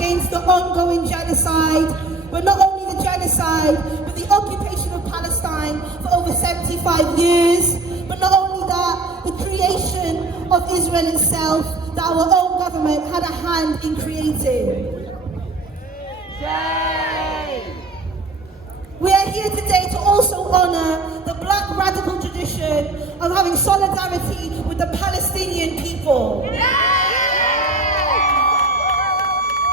against the ongoing genocide, but not only the genocide, but the occupation of Palestine for over 75 years, but not only that, the creation of Israel itself, that our own government had a hand in creating. We are here today to also honour the black radical tradition of having solidarity with the Palestinian people.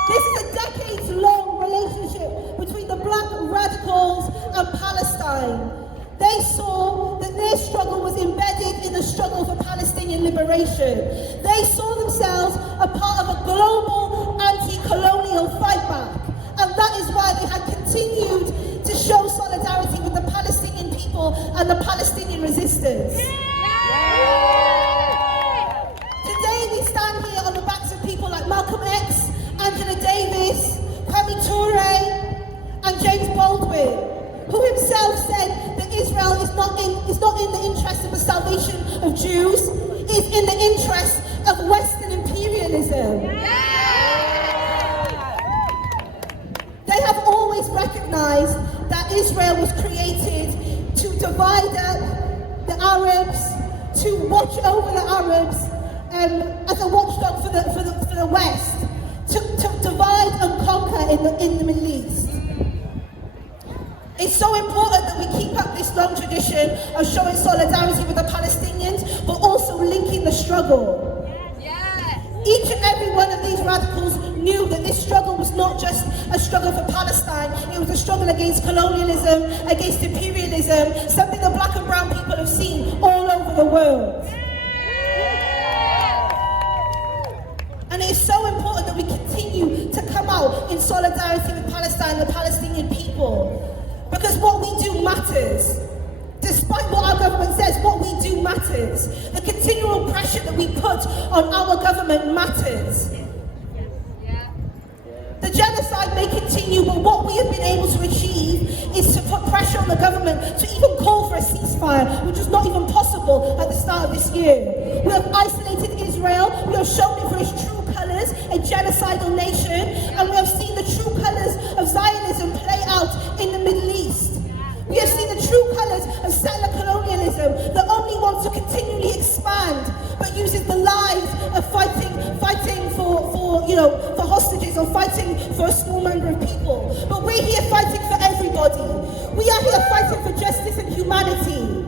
This is a decades-long relationship between the black radicals and Palestine. They saw that their struggle was embedded in the struggle for Palestinian liberation. They saw themselves a part of a global anti-colonial fight back. And that is why they had continued to show solidarity with the Palestinian people and the Palestinian resistance. Today we stand here on the backs of people like Malcolm X, Angela Davis, Kwame Ture, and James Baldwin, who himself said that Israel is not in the interest of the salvation of Jews, it's in the interest of Western imperialism. They have always recognized that Israel was created to divide up the Arabs, to watch over the Arabs as a watchdog for the West, to divide and conquer in the Middle East. It's so important that we keep up this long tradition of showing solidarity with the Palestinians, but also linking the struggle. Each and every one of these radicals knew that this struggle was not just a struggle for Palestine, it was a struggle against colonialism, against imperialism, something that black and brown people have seen all over the world. And it is so important that we continue to come out in solidarity with Palestine and the Palestinian people, because what we do matters. Despite what our government says, what we do matters. The continual pressure that we put on our government matters. The genocide may continue, but what we have been able to achieve is to put pressure on the government to even call for a ceasefire, which was not even possible at the start of this year. We have isolated Israel, we have shown it for its true colours, a genocidal nation, and we have seen the true colours of Zionism play out in the Middle East. We have seen the true colours of settler colonialism that only wants to continually expand, but uses the lives of fighting for hostages or fighting for a small number of people. But we're here fighting for everybody. We are here fighting for justice and humanity.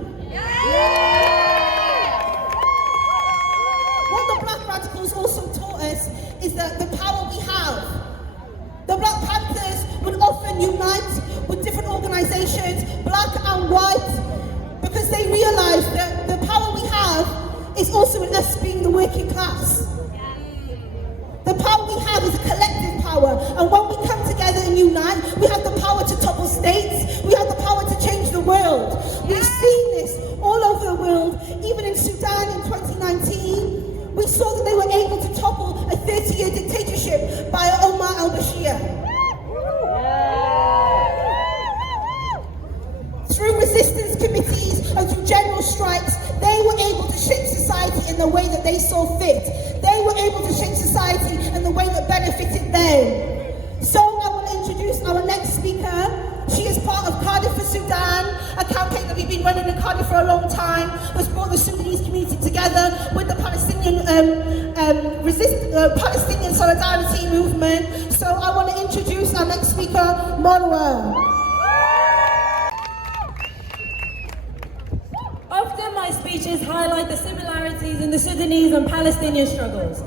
What the black radicals also taught us is that the power we have. The Black Panthers would often unite with different organisations, black and white, because they realised that the power we have is also in us being the working class. The power we have is a collective power, and when we come together and unite, we have the power to topple states, we have the power to change the world. We've seen this all over the world, even in Sudan in 2019. We saw that they were able to topple a 30-year dictatorship by Omar al-Bashir. Through resistance committees and through general strikes, they were able to shape society in the way that they saw fit. They were able to shape society in the way that benefited them. So I want to introduce our next speaker. She is part of Cardiff for Sudan, a campaign that we've been running in Cardiff for a long time, that's brought the Sudanese community together with the Palestinian Palestinian solidarity movement. So I want to introduce our next speaker, Marwa. Often my speeches highlight the similarities in the Sudanese and Palestinian struggles,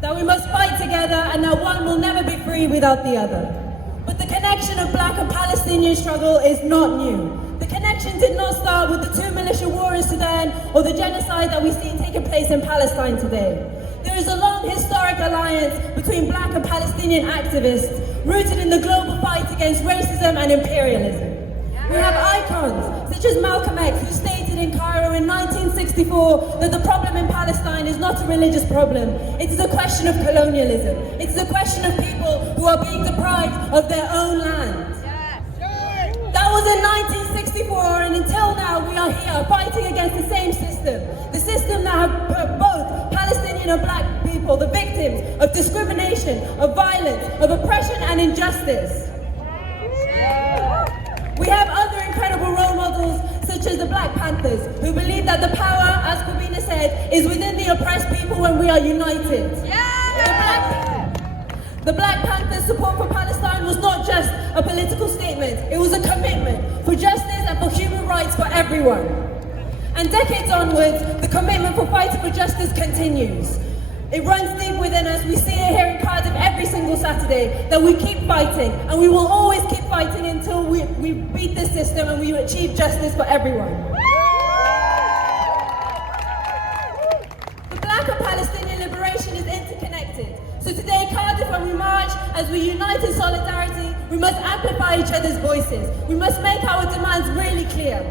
that we must fight together and that one will never be free without the other. But the connection of black and Palestinian struggle is not new. The connection did not start with the 2 militia war in Sudan or the genocide that we see taking place in Palestine today. There is a long historic alliance between black and Palestinian activists rooted in the global fight against racism and imperialism. We have icons such as Malcolm X, who stated in Cairo in 1964 that the problem in Palestine is not a religious problem. It is a question of colonialism. It is a question of people who are being deprived of their own land. That was in 1964, and until now we are here fighting against the same system. The system that have both Palestinian and black people, the victims of discrimination, of violence, of oppression and injustice. We have other incredible role models, such as the Black Panthers, who believe that the power, as Kubina said, is within the oppressed people when we are united. The Black Panthers' support for Palestine was not just a political statement, it was a commitment for justice and for human rights for everyone. And decades onwards, the commitment for fighting for justice continues. It runs deep within us. We see it here in Cardiff every single Saturday, that we keep fighting, and we will always keep fighting until we beat this system and we achieve justice for everyone. The Black and Palestinian liberation is interconnected. So today, Cardiff, when we march, as we unite in solidarity, we must amplify each other's voices. We must make our demands really clear.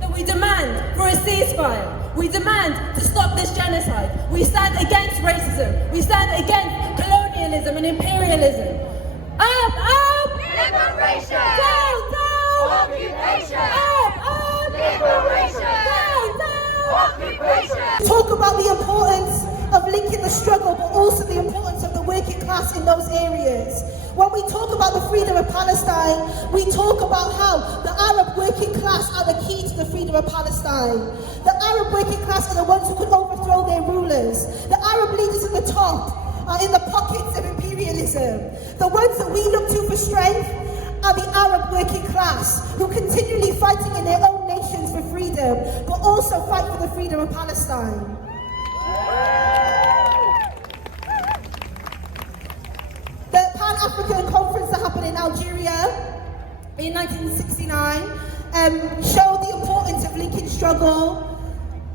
That we demand for a ceasefire. We demand to stop this genocide. We stand against racism. We stand against colonialism and imperialism. Up, up! Liberation! Down, down! Occupation! Up, up! Liberation! Down, down! Occupation! Talk about the importance of linking the struggle, but also the importance of the working class in those areas. When we talk about the freedom of Palestine, we talk about how the Arab working class are the key to the freedom of Palestine. The Arab working class are the ones who could overthrow their rulers. The Arab leaders at the top are in the pockets of imperialism. The ones that we look to for strength are the Arab working class, who continually fighting in their own nations for freedom, but also fight for the freedom of Palestine. The Pan-African Conference that happened in Algeria in 1969 showed the importance of linking struggle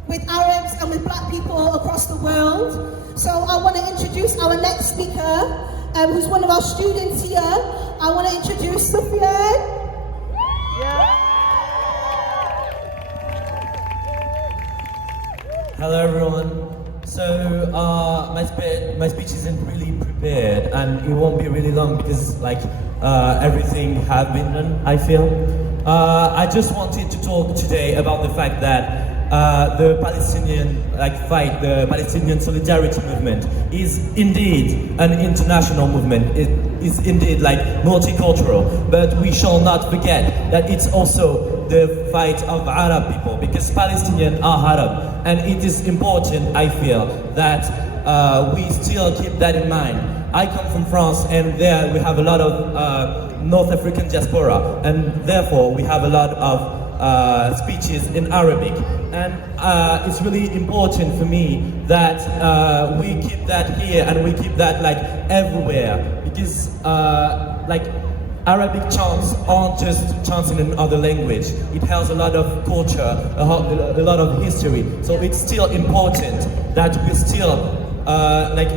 with Arabs and with Black people across the world. So I want to introduce our next speaker, who's one of our students here. I want to introduce Sufyan. Hello everyone. So my speech isn't really prepared, and it won't be really long because everything has been done, I feel. I just wanted to talk today about the fact that the Palestinian fight, the Palestinian solidarity movement is indeed an international movement. It is indeed multicultural, but we shall not forget that it's also the fight of Arab people, because Palestinians are Arab, and it is important, I feel, that we still keep that in mind. I come from France, and there we have a lot of North African diaspora, and therefore we have a lot of speeches in Arabic, and it's really important for me that we keep that here and we keep that everywhere, because Arabic chants aren't just chants in another language. It has a lot of culture, a lot of history. So it's still important that we still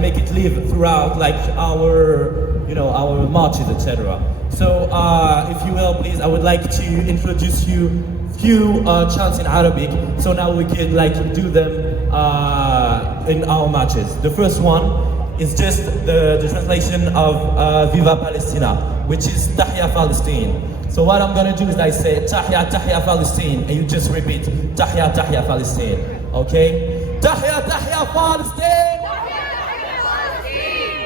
make it live throughout our marches, etc. So if you will, please, I would like to introduce you few chants in Arabic. So now we can do them in our marches. The first one is just the translation of Viva Palestina, which is Tahya Palestine. So what I'm gonna do is I say Tahya, Tahya Palestine, and you just repeat Tahya, Tahya Palestine. Okay? Tahya, Tahya Palestine!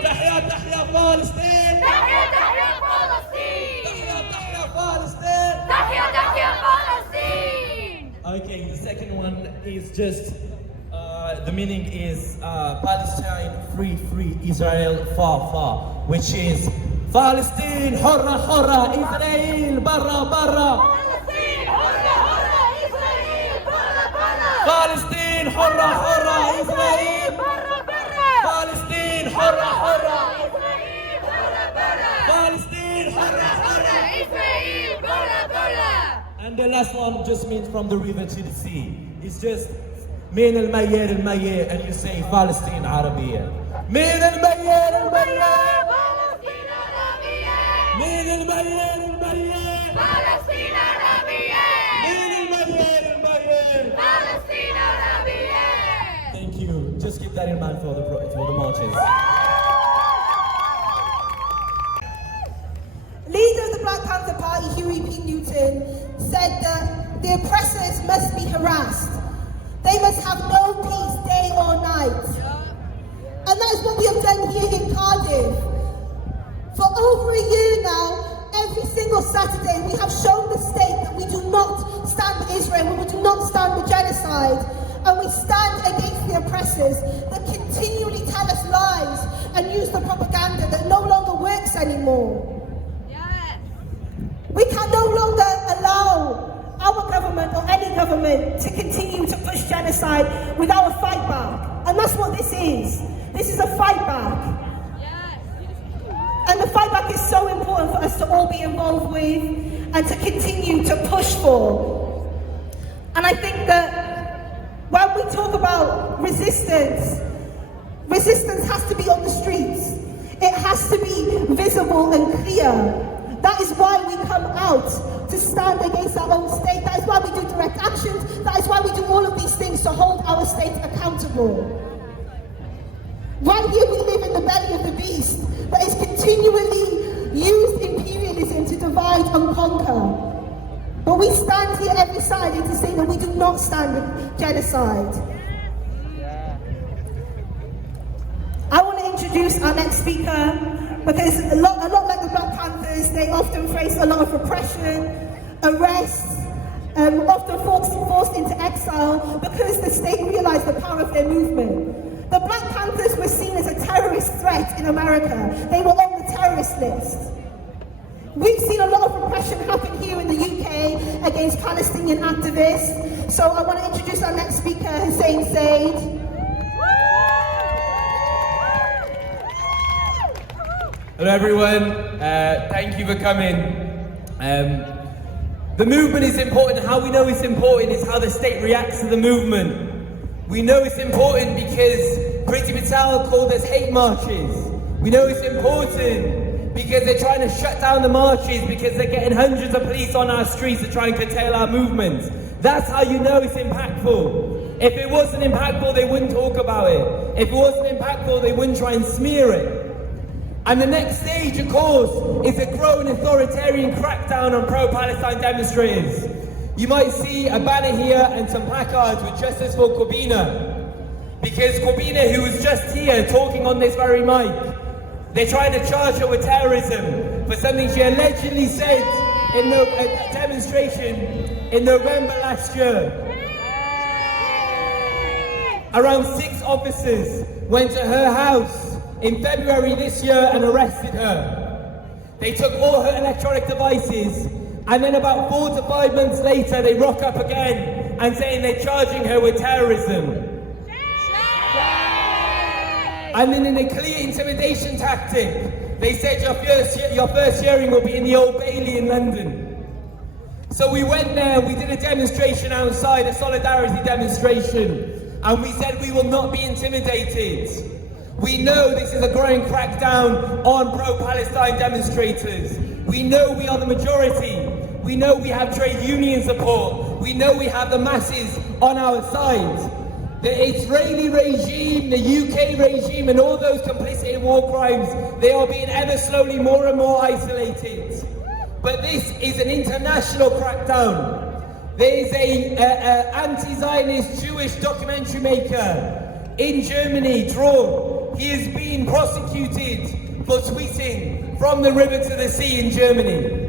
Tahya, Tahya Palestine! Tahya, Tahya Palestine! Tahya, Tahya Palestine! Tahya, Tahya Palestine! Okay, the second one is just the meaning is Palestine free, free, Israel far, far, which is Palestine حرة حرة إسرائيل برا برا. Palestine, hurra, hurra, Israel, barra, barra! Palestine حرة حرة إسرائيل. Barra, barra! Palestine حرة حرة. Israel, barra, barra! Palestine Hurra, hurra, Israel, barra, barra! And the last one just means from the river to the sea. It's just من المياه المياه, and you say Palestine عربية. من المياه المياه. Palestine Arabia! من المياه المياه. Palestine Arabia! من المياه المياه. Palestine Arabia! Thank you. Just keep that in mind for the marches. Leader of the Black Panther Party, Huey P. Newton, said that the oppressors must be harassed. They must have no peace day or night. And that is what we have done here in Cardiff. For Saturday, we have shown the state that we do not stand with Israel, we do not stand with genocide, and we stand against the oppressors that continually tell us lies and use the propaganda that no longer works anymore. Yes. We can no longer allow our government or any government to continue to push genocide without a fight back. And that's what this is. This is a fight back. Yes. And the fight back is so important for us to all be involved with and to continue to push for. And I think that when we talk about resistance, resistance has to be on the streets. It has to be visible and clear. That is why we come out to stand against our own state. That is why we do direct actions. That is why we do all of these things to hold our state accountable. Right here we live in the belly of the beast that is continually used imperialism to divide and conquer. But we stand here every Saturday to say that we do not stand with genocide. I want to introduce our next speaker because a lot like the Black Panthers, they often face a lot of repression, arrests, often forced into exile because the state realized the power of their movement. The Black Panthers were seen as a terrorist threat in America. They were on the terrorist list. We've seen a lot of repression happen here in the UK against Palestinian activists. So I want to introduce our next speaker, Hussein Said. Hello everyone, thank you for coming. The movement is important. How we know it's important is how the state reacts to the movement. We know it's important because Priti Patel called us hate marches. We know it's important because they're trying to shut down the marches because they're getting hundreds of police on our streets to try and curtail our movements. That's how you know it's impactful. If it wasn't impactful, they wouldn't talk about it. If it wasn't impactful, they wouldn't try and smear it. And the next stage, of course, is a growing authoritarian crackdown on pro-Palestine demonstrators. You might see a banner here and some placards with justice for Corbina. Because Corbina, who was just here talking on this very mic, they're trying to charge her with terrorism for something she allegedly said in a demonstration in November last year. Around 6 officers went to her house in February this year and arrested her. They took all her electronic devices, and then about 4 to 5 months later they rock up again and saying they're charging her with terrorism. And then in a clear intimidation tactic, they said your first hearing will be in the Old Bailey in London. So we went there, we did a demonstration outside, a solidarity demonstration, and we said we will not be intimidated. We know this is a growing crackdown on pro-Palestine demonstrators. We know we are the majority. We know we have trade union support. We know we have the masses on our side. The Israeli regime, the UK regime, and all those complicit in war crimes, they are being ever slowly more and more isolated. But this is an international crackdown. There is an anti-Zionist Jewish documentary maker in Germany, Dror. He is being prosecuted for tweeting from the river to the sea in Germany.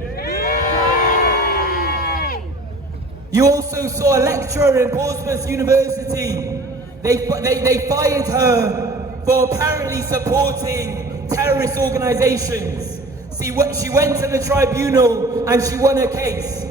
You also saw a lecturer in Portsmouth University. They fired her for apparently supporting terrorist organizations. See, she went to the tribunal and she won her case.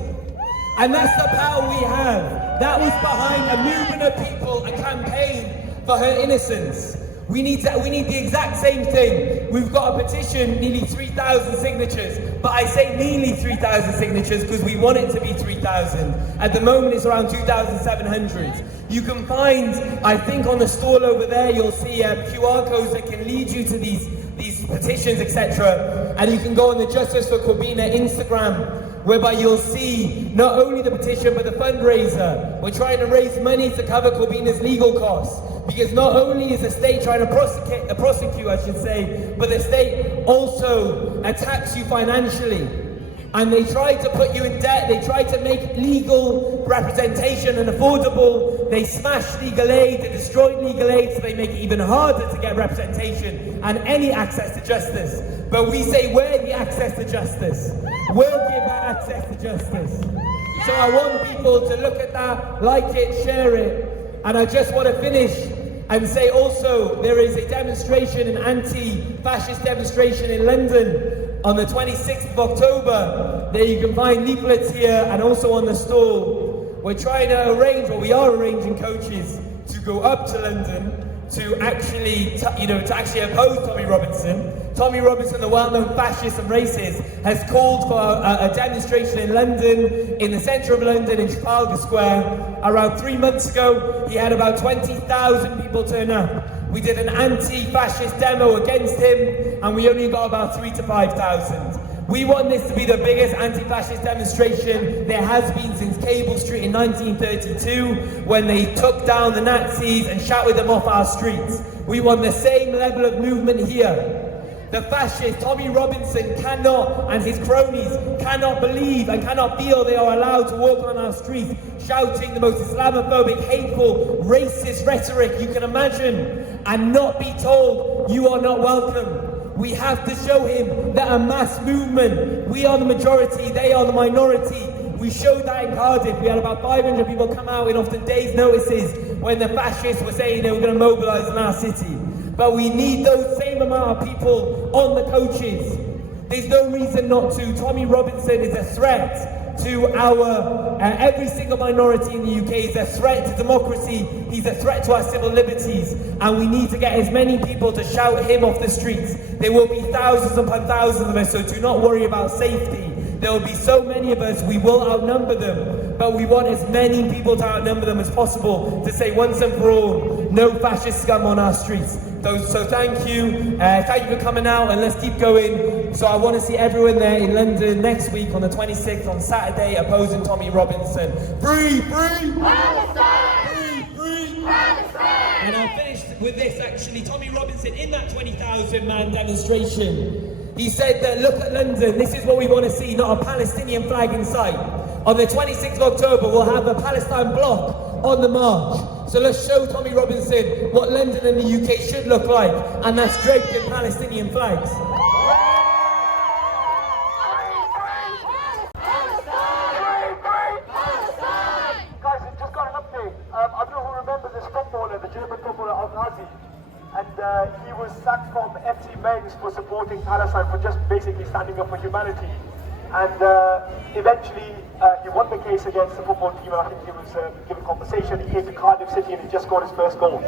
And that's the power we have. That was behind a movement of people, a campaign for her innocence. We need the exact same thing. We've got a petition, nearly 3,000 signatures, but I say nearly 3,000 signatures because we want it to be 3,000. At the moment it's around 2,700. You can find, I think on the stall over there, you'll see QR codes that can lead you to these petitions, etc. And you can go on the Justice for Corbina Instagram, whereby you'll see not only the petition but the fundraiser. We're trying to raise money to cover Corbina's legal costs. Because not only is the state trying to prosecute, I should say, but the state also attacks you financially. And they try to put you in debt, they try to make legal representation unaffordable, they smash legal aid, they destroy legal aid, so they make it even harder to get representation and any access to justice. But we say we're the access to justice. We'll give that access to justice. So I want people to look at that, like it, share it. And I just want to finish and say also there is a demonstration, an anti-fascist demonstration in London on the 26th of October. There you can find leaflets here and also on the stall. We're trying to arrange, or we are arranging coaches to go up to London to actually, to actually oppose Tommy Robinson. Tommy Robinson, the well-known fascist and racist, has called for a demonstration in London, in the centre of London, in Trafalgar Square. Around 3 months ago, he had about 20,000 people turn up. We did an anti-fascist demo against him, and we only got about 3,000 to 5,000. We want this to be the biggest anti-fascist demonstration there has been since Cable Street in 1932, when they took down the Nazis and shouted them off our streets. We want the same level of movement here. The fascist Tommy Robinson cannot, and his cronies cannot believe and cannot feel they are allowed to walk on our streets shouting the most Islamophobic, hateful, racist rhetoric you can imagine and not be told you are not welcome. We have to show him that a mass movement, we are the majority, they are the minority. We showed that in Cardiff. We had about 500 people come out in often days' notices when the fascists were saying they were going to mobilise in our city. But we need those same amount of people on the coaches. There's no reason not to. Tommy Robinson is a threat to our, every single minority in the UK. He's a threat to democracy. He's a threat to our civil liberties. And we need to get as many people to shout him off the streets. There will be thousands upon thousands of us, so do not worry about safety. There will be so many of us, we will outnumber them. But we want as many people to outnumber them as possible to say once and for all, no fascist scum on our streets. So thank you for coming out, and let's keep going. So I want to see everyone there in London next week on the 26th on Saturday opposing Tommy Robinson. Free, free! Palestine! Free, free! Palestine! And I'll finish with this actually. Tommy Robinson in that 20,000 man demonstration, he said that look at London, this is what we want to see, not a Palestinian flag in sight. On the 26th of October we'll have a Palestine block on the march. So let's show Tommy Robinson what London and the UK should look like, and that's draped in Palestinian flags. Guys, I've just got an update. I don't know who remembers this footballer, the German footballer Al-Ghazi. And he was sacked from FC Men's for supporting Palestine, for just basically standing up for humanity. And eventually he won the case against the football team, and I think he was given compensation. He came to Cardiff City and he just scored his first goal.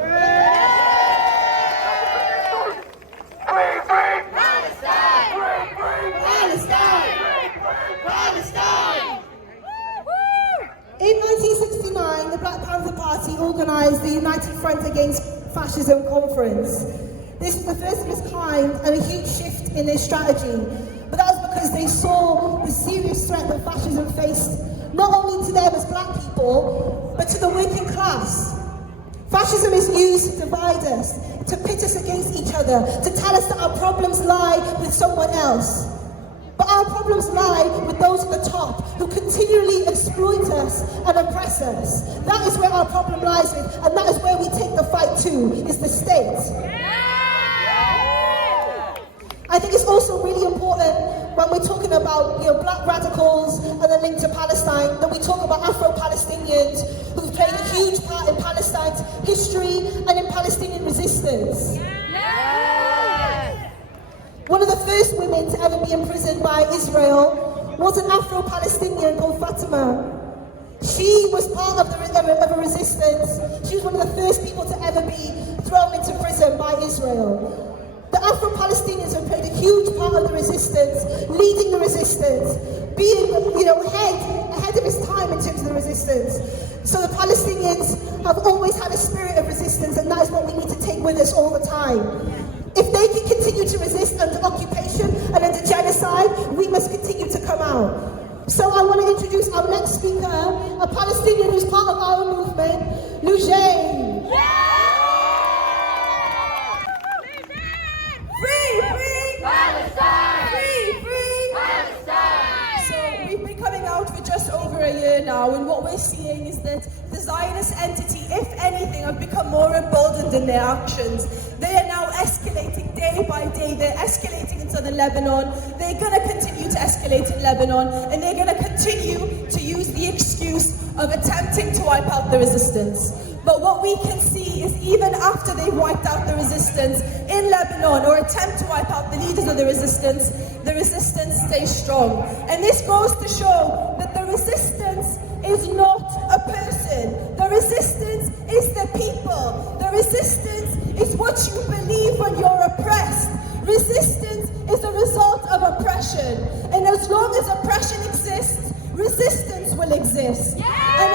In 1969, the Black Panther Party organised the United Front Against Fascism Conference. This was the first of its kind and a huge shift in their strategy. But that was because they saw the serious threat that fascism faced, not only to them as black people, but to the working class. Fascism is used to divide us, to pit us against each other, to tell us that our problems lie with someone else. But our problems lie with those at the top who continually exploit us and oppress us. That is where our problem lies with, and that is where we take the fight to, is the state. I think it's also really important when we're talking about black radicals and the link to Palestine, that we talk about Afro-Palestinians who've played a huge part in Palestine's history and in Palestinian resistance. One of the first women to ever be imprisoned by Israel was an Afro-Palestinian called Fatima. She was part of a resistance. She was one of the first people to ever be thrown into prison by Israel. The Afro-Palestinians have played a huge part of the resistance, leading the resistance, being ahead of its time in terms of the resistance. So the Palestinians have always had a spirit of resistance, and that is what we need to take with us all the time. If they can continue to resist under occupation and under genocide, we must continue to come out. So I want to introduce our next speaker, a Palestinian who's part of our movement, Lujay. Palestine! Free, free! Palestine! So now, and what we're seeing is that the Zionist entity, if anything, have become more emboldened in their actions. They are now escalating day by day. They're escalating in southern Lebanon. They're going to continue to escalate in Lebanon, and they're going to continue to use the excuse of attempting to wipe out the resistance. But what we can see is even after they've wiped out the resistance in Lebanon, or attempt to wipe out the leaders of the resistance stays strong. And this goes to show that the resistance is not a person. The resistance is the people. The resistance is what you believe when you're oppressed. Resistance is a result of oppression. And as long as oppression exists, resistance will exist. And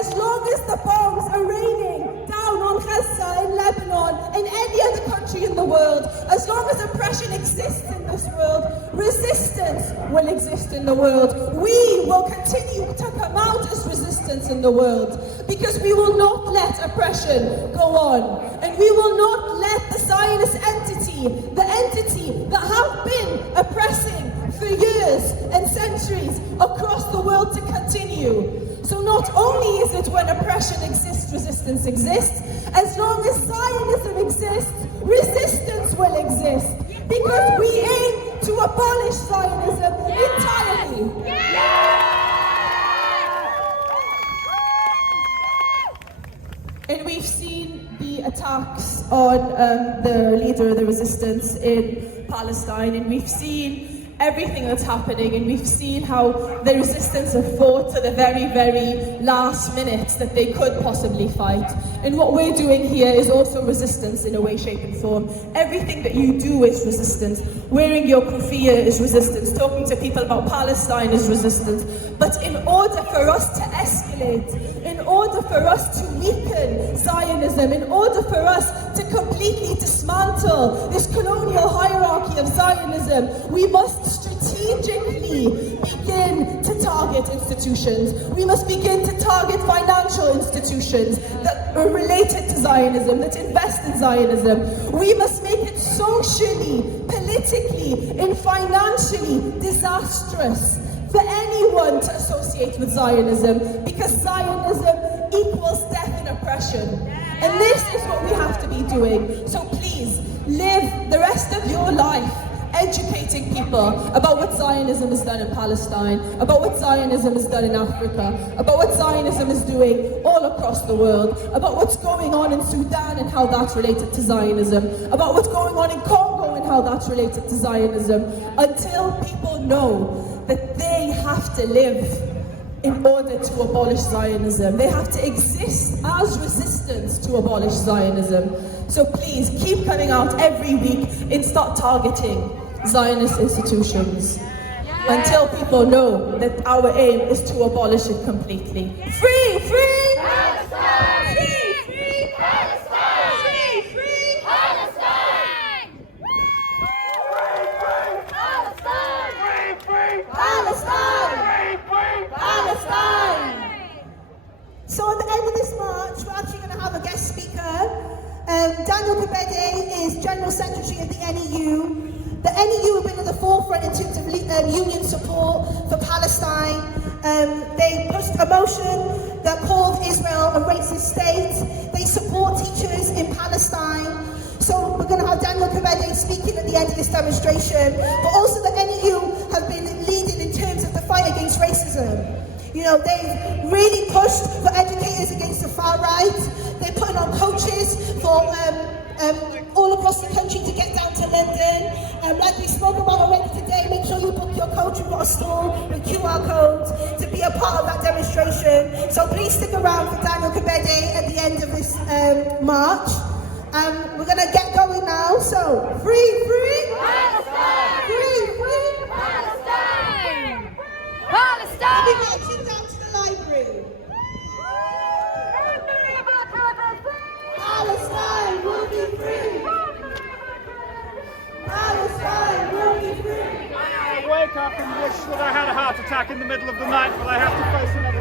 as long as the bombs are raining down on Gaza, in Lebanon, in any other country in the world, as long as oppression exists in this world, resistance will exist in the world. We will continue to come out as resistance in the world, because we will not let oppression go on. And we will not let the Zionist entity, the entity that have been oppressing for years and centuries across the world, to continue. So not only is it when oppression exists, resistance exists, as long as Zionism exists, resistance will exist. Because we aim to abolish Zionism entirely. And we've seen the attacks on the leader of the resistance in Palestine, and we've seen everything that's happening, and we've seen how the resistance have fought to the very, very last minutes that they could possibly fight. And what we're doing here is also resistance in a way, shape and form. Everything that you do is resistance. Wearing your kufiya is resistance. Talking to people about Palestine is resistance. But in order for us to escalate, in order for us to weaken Zionism, in order for us to completely dismantle this colonial hierarchy of Zionism, we must strategically begin to target institutions. We must begin to target financial institutions that are related to Zionism, that invest in Zionism. We must make it socially, politically, and financially disastrous for anyone to associate with Zionism, because Zionism equals death and oppression. And this is what we have to be doing. So please, live the rest of your life educating people about what Zionism has done in Palestine, about what Zionism has done in Africa, about what Zionism is doing all across the world, about what's going on in Sudan and how that's related to Zionism, about what's going on in Congo and how that's related to Zionism, until people know that they have to live in order to abolish Zionism. They have to exist as resistance to abolish Zionism. So please, keep coming out every week and start targeting Zionist institutions until people know that our aim is to abolish it completely. Free, free Palestine! Free, free Palestine! Free, free Palestine! Palestine! Free Palestine! Palestine! So at the end of this march, we're actually going to have a guest speaker. Daniel Kebede is General Secretary of the NEU. The NEU have been at the forefront in terms of union support for Palestine. They pushed a motion that called Israel a racist state. They support teachers in Palestine. So we're going to have Daniel Kebede speaking at the end of this demonstration. But also the NEU have been leading in terms of the fight against racism. You know, they've really pushed for educators against the far right. They're putting on coaches for all across the country to get down to London. Like we spoke about already today, make sure you book your coach. We've got a stall with QR codes to be a part of that demonstration. So please stick around for Daniel Kebede at the end of this march. We're going to get going now. So, free, free Palestine! Free, free Palestine! Palestine! We're marching down to the library. Palestine will be free. Palestine will be free. I wake up and wish that I had a heart attack in the middle of the night, but I have to face another